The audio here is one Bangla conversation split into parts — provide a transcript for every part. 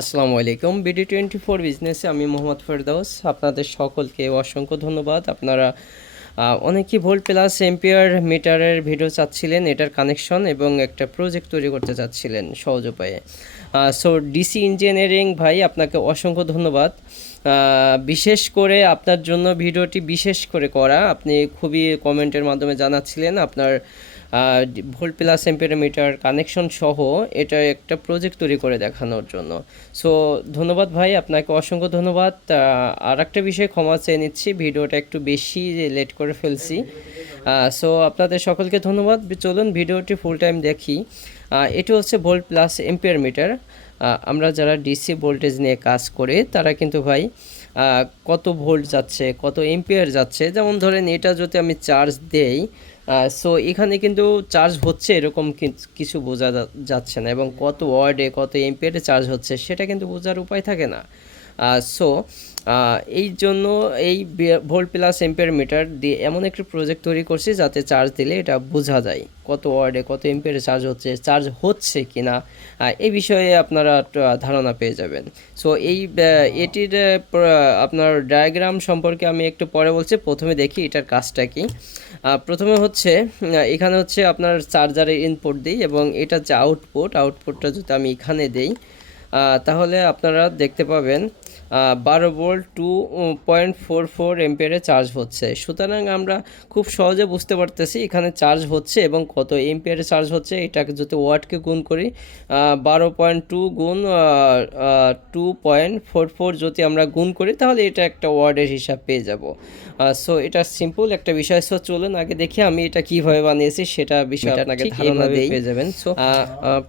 আসসালামু আলাইকুম। বিডি টোয়েন্টি ফোর বিজনেসে আমি মোহাম্মদ ফেরদাউস। আপনাদের সকলকে অসংখ্য ধন্যবাদ। আপনারা অনেকেই ভোল্ট প্লাস এম্পিয়ার মিটারের ভিডিও চাচ্ছিলেন, এটার কানেকশন এবং একটা প্রজেক্ট তৈরি করতে চাচ্ছিলেন সহজ উপায়ে। সো ডিসি ইঞ্জিনিয়ারিং ভাই, আপনাকে অসংখ্য ধন্যবাদ। বিশেষ করে আপনার জন্য ভিডিওটি বিশেষ করে করা। আপনি খুবই কমেন্টের মাধ্যমে জানাচ্ছিলেন। আপনার ভোল্ট প্লাস এম্পিয়ারমিটার কানেকশন সহ এটা একটা প্রজেক্ট তৈরি করে দেখানোর জন্য। সো, ধন্যবাদ ভাই, আপনাকে অসংখ্য ধন্যবাদ। আর একটা বিষয়ে ক্ষমা চেয়ে নিচ্ছি, ভিডিওটা একটু বেশি লেট করে ফেলছি। সো, আপনাদের সকলকে ধন্যবাদ। চলুন ভিডিওটি ফুল টাইম দেখি। এটি হচ্ছে ভোল্ট প্লাস এম্পিয়ার মিটার আমরা যারা ডিসি ভোল্টেজ নিয়ে কাজ করে, তারা কিন্তু ভাই কত ভোল্ট যাচ্ছে, কত এম্পিয়ার যাচ্ছে। যেমন ধরেন, এটা যদি আমি চার্জ দেই সো এখানে কিন্তু চার্জ হচ্ছে এরকম কিছু বোঝা যাচ্ছে না এবং কত ওয়ার্ডে কত এম্পিয়ারে চার্জ হচ্ছে সেটা কিন্তু বোঝার উপায় থাকে না। সো এই জন্য এই ভোল্ট প্লাস এম্পিয়ার মিটার দিয়ে এমন একটি প্রজেক্ট তৈরি করছি যাতে চার্জ দিলে এটা বোঝা যায় কত ওয়ার্ডে কত এম্পিয়ারে চার্জ হচ্ছে চার্জ হচ্ছে কি না এই বিষয়ে আপনারা ধারণা পেয়ে যাবেন। সো এই এটির আপনার ডায়াগ্রাম সম্পর্কে আমি একটু পরে বলছি, প্রথমে দেখি এটার কাজটা কি। প্রথমে হচ্ছে এখানে হচ্ছে আপনার চার্জারের ইনপুট দিই এবং এটা যে আউটপুট আউটপুটটা যদি আমি এখানে দেই তাহলে আপনারা দেখতে পাবেন বারো volt two point four four এম্পিয়ারে charge হচ্ছে। সুতরাং আমরা খুব সহজে বুঝতে পারতেছি এখানে চার্জ হচ্ছে এবং কত এম্পিয়ারে চার্জ হচ্ছে। এটাকে যদি ওয়াটকে গুণ করি বারো পয়েন্ট টু গুণ টু পয়েন্ট ফোর ফোর যদি আমরা গুণ করি তাহলে এটা একটা ওয়ার্ডের হিসাব পেয়ে যাব। সো এটা সিম্পল একটা বিষয়। সো চলুন আগে দেখি আমি এটা কীভাবে বানিয়েছি সেটা বিষয়ে আপনাকে ধারণা দিয়ে পেয়ে যাবেন। সো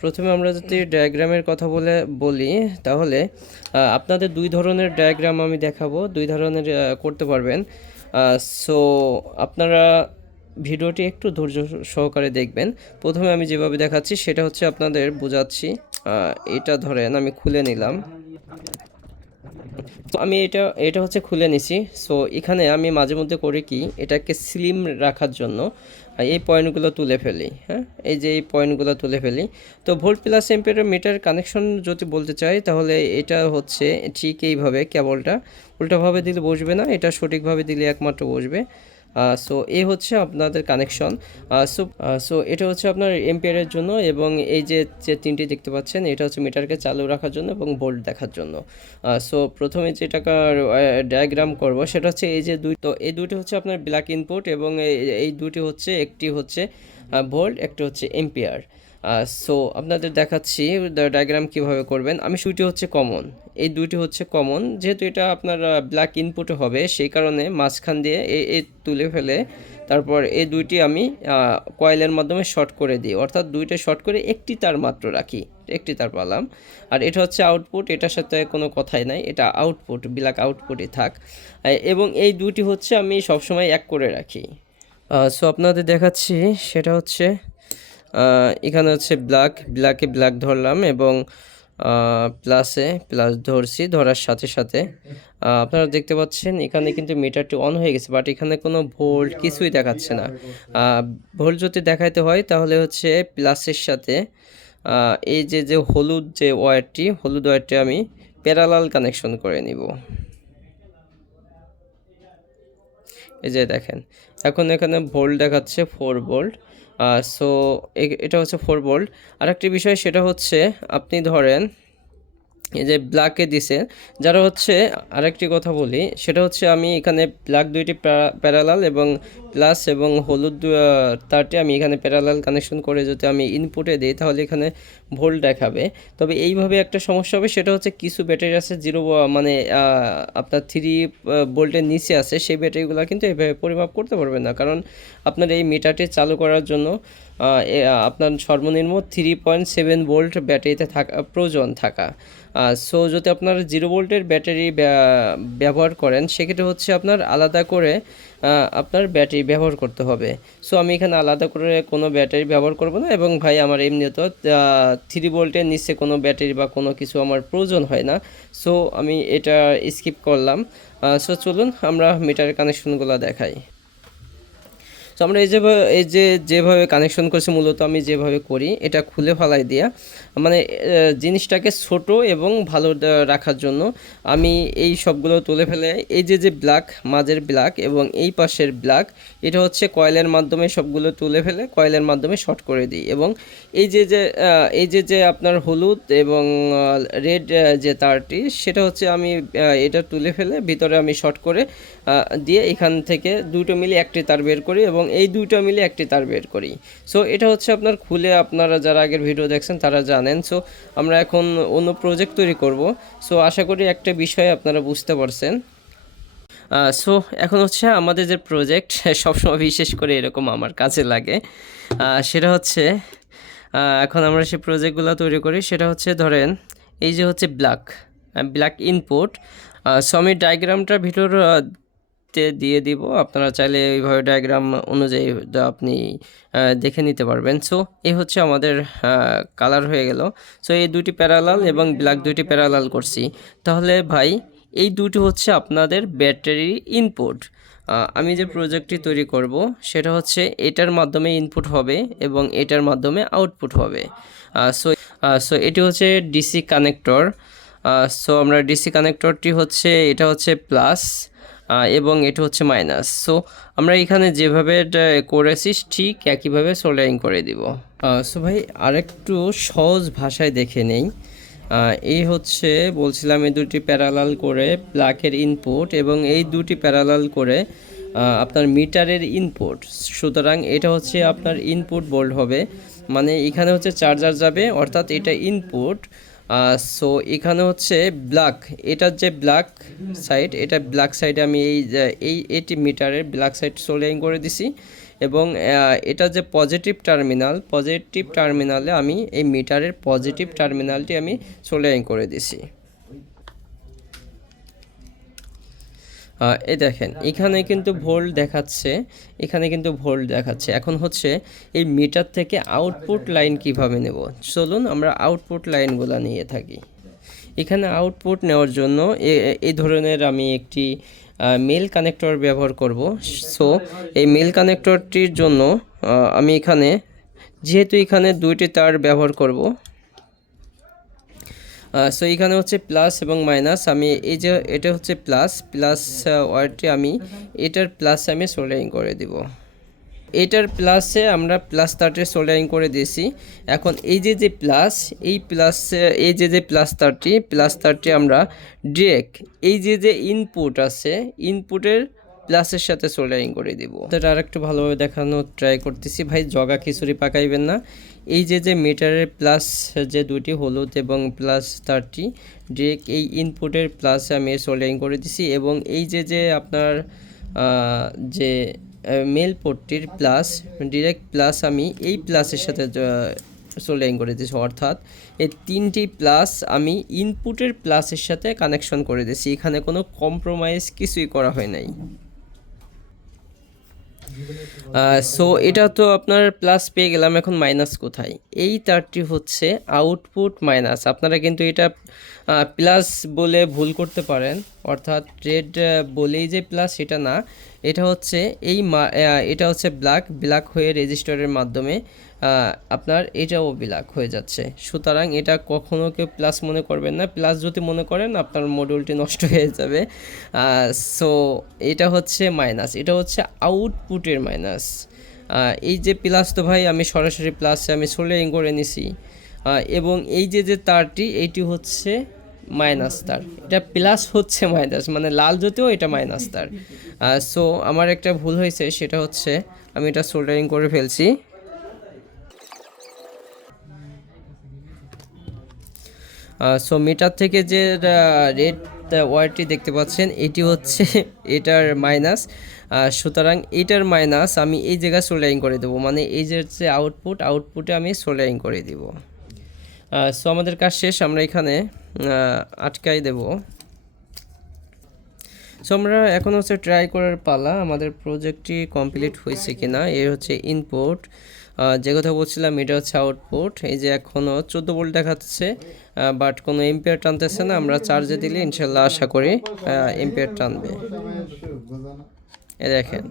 প্রথমে আমরা যদি ডায়াগ্রামের কথা বলে বলি তাহলে আপনাদের দুই ধরনের ডায়াগ্রাম আমি দেখাবো, দুই ধরনের করতে পারবেন। সো আপনারা ভিডিওটি একটু ধৈর্য সহকারে দেখবেন। প্রথমে আমি যেভাবে দেখাচ্ছি, সেটা হচ্ছে আপনাদের বোঝাচ্ছি। এটা ধরেন, আমি খুলে নিলাম। তো আমি এটা এটা হচ্ছে খুলে নিছি। সো এখানে আমি মাঝে মধ্যে করি কি, এটাকে স্লিম রাখার জন্য। এই পয়েন্টগুলো তুলে ফেলি হ্যাঁ? এই যে এই পয়েন্টগুলো তুলে ফেলি। তো volt plus ampere meter connection যদি বলতে চাই, তাহলে এটা হচ্ছে ঠিক এইভাবে কেবলটা। উল্টোভাবে দিলে বসবে না, এটা সঠিকভাবে দিলে একমাত্র বসবে। সো এ হচ্ছে আপনাদের কানেকশন সো সো এটা হচ্ছে আপনার এম্পিয়ারের জন্য এবং এই যে যে তিনটি দেখতে পাচ্ছেন, এটা হচ্ছে মিটারকে চালু রাখার জন্য এবং ভোল্ট দেখার জন্য। সো প্রথমে যে টাকার ডায়াগ্রাম করব, সেটা হচ্ছে এই যে দুই, তো এই দুটি হচ্ছে আপনার ব্ল্যাক ইনপুট এবং এই- দুটি হচ্ছে, একটি হচ্ছে ভোল্ট একটি হচ্ছে এম্পিয়ার সো আপনাদের দেখাচ্ছি ডায়াগ্রাম কীভাবে করবেন। আমি সুইটি হচ্ছে কমন এই দুইটি হচ্ছে কমন যেহেতু এটা আপনার ব্ল্যাক ইনপুটে হবে, সেই কারণে মাঝখান দিয়ে এ এ তুলে ফেলে, তারপর এই দুইটি আমি কয়েলের মাধ্যমে শর্ট করে দিই। অর্থাৎ দুইটা শর্ট করে একটি তার মাত্র রাখি, একটি তার পালাম। আর এটা হচ্ছে আউটপুট এটার সাথে কোনো কথাই নাই, এটা আউটপুট ব্ল্যাক আউটপুটই থাক। এবং এই দুইটি হচ্ছে আমি সবসময় এক করে রাখি। সো আপনাদের দেখাচ্ছি, সেটা হচ্ছে এখানে হচ্ছে ব্ল্যাক ব্ল্যাকে ব্ল্যাক ধরলাম এবং প্লাসে প্লাস ধরছি, ধরার সাথে সাথে। আপনারা দেখতে পাচ্ছেন এখানে কিন্তু মিটারটি অন হয়ে গেছে বাট এখানে কোনো ভোল্ট কিছুই দেখাচ্ছে না। ভোল্ট যদি দেখাইতে হয়, তাহলে হচ্ছে প্লাসের সাথে এই যে যে হলুদ যে ওয়্যারটি হলুদ ওয়্যারটি আমি প্যারালাল কানেকশন করে নিব। এই যে দেখেন, এখন এখানে ভোল্ট দেখাচ্ছে ফোর ভোল্ট সো এটা হচ্ছে ফোর ভোল্ট আরেকটি বিষয় সেটা হচ্ছে আপনি ধরেন যে ব্ল্যাকে দিছে, যারা হচ্ছে আরেকটি কথা বলি, সেটা হচ্ছে আমি এখানে ব্ল্যাক দুইটি প্যারালাল এবং প্লাস এবং হলুদ তারটি আমি এখানে প্যারালাল কানেকশন করে যদি আমি ইনপুটে দিই, তাহলে এখানে ভোল্ট দেখাবে। তবে এইভাবে একটা সমস্যা হবে, সেটা হচ্ছে কিছু ব্যাটারি আছে জিরো মানে আপনার থ্রি ভোল্টের নিচে আছে, সেই ব্যাটারিগুলো কিন্তু এভাবে পরিমাপ করতে পারবেন না। কারণ আপনার এই মিটারটি চালু করার জন্য আপনার সর্বনিম্ন থ্রি পয়েন্ট সেভেন ভোল্ট ব্যাটারিতে থাকা, প্রয়োজন থাকা। সো যদি আপনার জিরো ভোল্টের ব্যাটারি ব্যবহার করেন, সেক্ষেত্রে হচ্ছে আপনার আলাদা করে আপনার ব্যাটারি ব্যবহার করতে হবে। সো আমি এখানে আলাদা করে কোনো ব্যাটারি ব্যবহার করব না এবং ভাই আমার এমনিতেও থ্রি ভোল্টের নিচে কোনো ব্যাটারি বা কোনো কিছু আমার প্রয়োজন হয় না। সো আমি এটা স্কিপ করলাম। সো চলুন আমরা মিটারের কানেকশনগুলো দেখাই। তো আমরা এই যে এই যে যেভাবে কানেকশন করছি, মূলত আমি যেভাবে করি, এটা খুলে ফেলাই দিয়া মানে জিনিসটাকে ছোট এবং ভালো রাখার জন্য আমি এই সবগুলো তুলে ফেলে, এই যে যে ব্ল্যাক মাঝের ব্ল্যাক এবং এই পাশের ব্ল্যাক এটা হচ্ছে কয়েলের মাধ্যমে সবগুলো তুলে ফেলে কয়েলের মাধ্যমে শর্ট করে দিই এবং এই যে যে এই যে যে আপনার হলুদ এবং রেড যে তারটি, সেটা হচ্ছে আমি এটা তুলে ফেলে, ভিতরে আমি শর্ট করে দিয়ে এখান থেকে দুটো মিলে একটি তার বের করি এবং এই দুটো মিলে একটি তার বের করি। সো এটা হচ্ছে আপনার খুলে আপনারা যারা আগের ভিডিও দেখছেন, তারা জানেন। সো আমরা এখন অন্য প্রজেক্ট তৈরি করব। সো আশা করি একটা বিষয় আপনারা বুঝতে পারছেন। সো এখন হচ্ছে আমাদের যে প্রজেক্ট সবসময় বিশেষ করে এরকম আমার কাজে লাগে। সেটা হচ্ছে এখন আমরা যে প্রজেক্টগুলো তৈরি করি। সেটা হচ্ছে ধরেন, এই যে হচ্ছে ব্ল্যাক ব্ল্যাক ইনপুট সো আমি ডায়াগ্রামটা ভিতর তে দিয়ে দিব। আপনারা চাইলে এইভাবে ডায়াগ্রাম অনুযায়ী আপনি দেখে নিতে পারবেন। সো এই হচ্ছে আমাদের কালার হয়ে গেল। সো এই দুটি প্যারালাল এবং ব্ল্যাক দুটি প্যারালাল করছি। তাহলে ভাই, এই দুটি হচ্ছে আপনাদের ব্যাটারি ইনপুট আমি যে প্রজেক্টটি তৈরি করব, সেটা হচ্ছে এটার মাধ্যমে ইনপুট হবে এবং এটার মাধ্যমে আউটপুট হবে। সো সো এটি হচ্ছে ডিসি কানেক্টর সো আমরা ডিসি কানেক্টরটি হচ্ছে, এটা হচ্ছে প্লাস এবং এটা হচ্ছে মাইনাস। সো, আমরা এখানে যেভাবে করেছি, ঠিক একইভাবে সোল্ডারিং করে দিব। সো ভাই, আরেকটু সহজ ভাষায় দেখে নেই। এই হচ্ছে, বলছিলাম এই দুটি প্যারালাল করে প্লাকের ইনপুট এবং এই দুটি প্যারালাল করে আপনার মিটারের ইনপুট। সুতরাং এটা হচ্ছে আপনার ইনপুট বোল্ড হবে। মানে এখানে হচ্ছে চার্জার যাবে, অর্থাৎ এটা ইনপুট। সো এখানে হচ্ছে ব্ল্যাক এটার যে ব্ল্যাক সাইড এটা ব্ল্যাক সাইডে আমি এই এই, এটি মিটারের ব্ল্যাক সাইড সোল্ডারিং করে দিছি। এবং এটা যে পজিটিভ টার্মিনাল পজিটিভ টার্মিনালে আমি এই মিটারের পজিটিভ টার্মিনালটি আমি সোল্ডারিং করে দিছি। এই দেখেন, এখানে কিন্তু ভোল্ট দেখাচ্ছে, এখানে কিন্তু ভোল্ট দেখাচ্ছে। এখন হচ্ছে এই মিটার থেকে আউটপুট লাইন কীভাবে নেব? চলুন আমরা আউটপুট লাইনগুলো নিয়ে থাকি। এখানে আউটপুট নেওয়ার জন্য এ- এ- এই ধরনের আমি একটি মেল কানেক্টর ব্যবহার করব। সো, এই মেল কানেক্টরটির জন্য আমি এখানে, যেহেতু এখানে দুইটি তার ব্যবহার করব সো এখানে হচ্ছে প্লাস এবং মাইনাস আমি এই যে, এটা হচ্ছে প্লাস প্লাস ওয়ারটি আমি এটার প্লাস আমি সোল্ডারিং করে দিব। এটার প্লাসে আমরা প্লাস তারটে সোল্ডারিং করে দিয়েছি। এখন এই যে যে প্লাস এই প্লাস এই যে যে প্লাস তারটি প্লাস তারটি আমরা ডিরেক্ট এই যে যে ইনপুট আছে ইনপুটের প্লাসের সাথে সোল্ডারিং করে দিব। এটা আর একটু ভালোভাবে দেখানোর ট্রাই করতেছি। ভাই, জগা খিচুড়ি পাকাইবেন না। এই যে যে মিটারের প্লাস যে দুটি হলুদ এবং প্লাস থার্টি ডিরেক্ট এই ইনপুটের প্লাসে আমি সোল্ডারিং করে দিছি এবং এই যে যে আপনার যে মেল পোর্টটির প্লাস ডিরেক্ট প্লাস আমি এই প্লাসের সাথে সোল্ডারিং করে দিয়েছি অর্থাৎ এই তিনটি প্লাস আমি ইনপুটের প্লাসের সাথে কানেকশন করে দিয়েছি এখানে কোনো কম্প্রোমাইজ কিছুই করা হয় নাই। সো এটা তো আপনার প্লাস পেয়ে গেলাম এখন মাইনাস কোথায়? এই তারটি হচ্ছে আউটপুট মাইনাস আপনারা কিন্তু এটা প্লাস বলে ভুল করতে পারেন। অর্থাৎ রেড বলেই যে প্লাস সেটা না, এটা হচ্ছে এই এটা হচ্ছে ব্ল্যাক ব্ল্যাক হয়ে রেজিস্টারের মাধ্যমে আপনার এটাও ব্ল্যাক হয়ে যাচ্ছে। সুতরাং এটা কখনো কেউ প্লাস মনে করবেন না। প্লাস যদি মনে করেন, আপনার মডিউলটি নষ্ট হয়ে যাবে। সো এটা হচ্ছে মাইনাস এটা হচ্ছে আউটপুটের মাইনাস এই যে প্লাস তো ভাই, আমি সরাসরি প্লাসে আমি সোল্ডারিং করে নিছি। এবং এই যে যে তারটি এইটি হচ্ছে মাইনাস তার। এটা প্লাস হচ্ছে মাইনাস মানে লাল যতেও এটা মাইনাস তার। সো আমার একটা ভুল হয়েছে, সেটা হচ্ছে আমি এটা সোল্ডারিং করে ফেলছি। সো মিটার থেকে যে রেড ওয়ারটি দেখতে পাচ্ছেন, এটি হচ্ছে এটার মাইনাস সুতরাং এটার মাইনাস আমি এই জায়গায় সোল্ডারিং করে দেবো মানে এই যে হচ্ছে আউটপুট আউটপুটে আমি সোল্ডারিং করে দিব। সো আমাদের কাজ শেষ, আমরা এখানে আটকাই দেব। সো আমরা এখন হচ্ছে ট্রাই করার পালা, আমাদের প্রজেক্টটি কমপ্লিট হয়েছে কিনা এর হচ্ছে ইনপুট যে কথা বলছিলাম, এটা হচ্ছে আউটপুট এই যে এখনও চোদ্দ ভোল্ট দেখাচ্ছে বাট কোনো এম্পিয়ার টানতেছে না, আমরা চার্জে দিলে ইনশাল্লাহ আশা করি এম্পিয়ার টানবে। এ দেখেন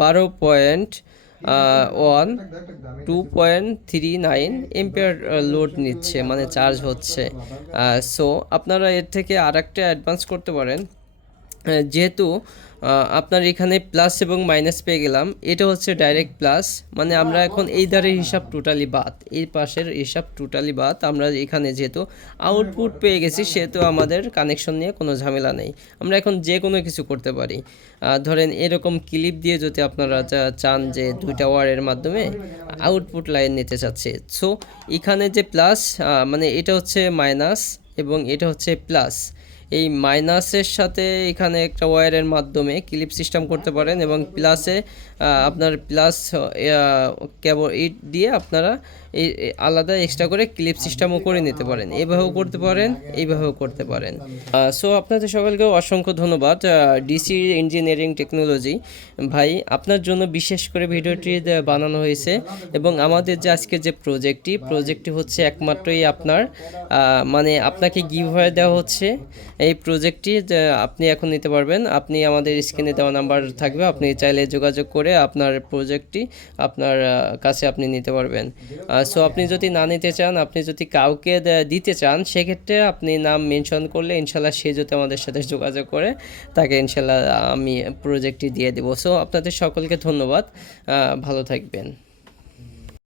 বারো point one two point three nine ampere load নিচ্ছে মানে চার্জ হচ্ছে। সো আপনারা এর থেকে আর একটা অ্যাডভান্স করতে পারেন। যেহেতু আপনার এখানে প্লাস এবং মাইনাস পেয়ে গেলাম, এটা হচ্ছে ডাইরেক্ট প্লাস মানে আমরা এখন এই ধারের হিসাব টোটালি বাদ, এই পাশের হিসাব টোটালি বাদ, আমরা এখানে যেহেতু আউটপুট পেয়ে গেছি, সেহেতু আমাদের কানেকশন নিয়ে কোনো ঝামেলা নেই, আমরা এখন যে কোনো কিছু করতে পারি। ধরেন এরকম ক্লিপ দিয়ে যদি আপনারা চান যে দুইটা ওয়ারের মাধ্যমে আউটপুট লাইন নিতে চাচ্ছে সো এখানে যে প্লাস মানে এটা হচ্ছে মাইনাস এবং এটা হচ্ছে প্লাস এই মাইনাসের সাথে এখানে একটা ওয়্যারের মাধ্যমে ক্লিপ সিস্টেম করতে পারেন এবং প্লাসে আপনার প্লাস কেবল ইট দিয়ে আপনারা এই এই আলাদা এক্সট্রা করে ক্লিপ সিস্টেমও করে নিতে পারেন। এইভাবেও করতে পারেন এইভাবেও করতে পারেন। সো আপনাদের সকলকে অসংখ্য ধন্যবাদ। ডিসি ইঞ্জিনিয়ারিং টেকনোলজি ভাই আপনার জন্য বিশেষ করে ভিডিওটি বানানো হয়েছে এবং আমাদের যে আজকে যে প্রজেক্টটি প্রজেক্টটি হচ্ছে একমাত্রই আপনার। মানে আপনাকে গিভ হয়ে দেওয়া হচ্ছে। এই প্রজেক্টটি আপনি এখন নিতে পারবেন। আপনি আমাদের স্ক্রিনে দেওয়া নাম্বার থাকবে। আপনি চাইলে যোগাযোগ করে আপনার প্রজেক্টটি আপনার কাছে আপনি নিতে পারবেন। সো আপনি যদি না নিতে চান, আপনি যদি কাউকে দিতে চান, সেক্ষেত্রে আপনি নাম মেনশন করলে ইনশাল্লাহ সে যদি আমাদের সাথে যোগাযোগ করে, তাকে ইনশাল্লাহ আমি প্রজেক্টটি দিয়ে দেবো। সো আপনাদের সকলকে ধন্যবাদ। ভালো থাকবেন।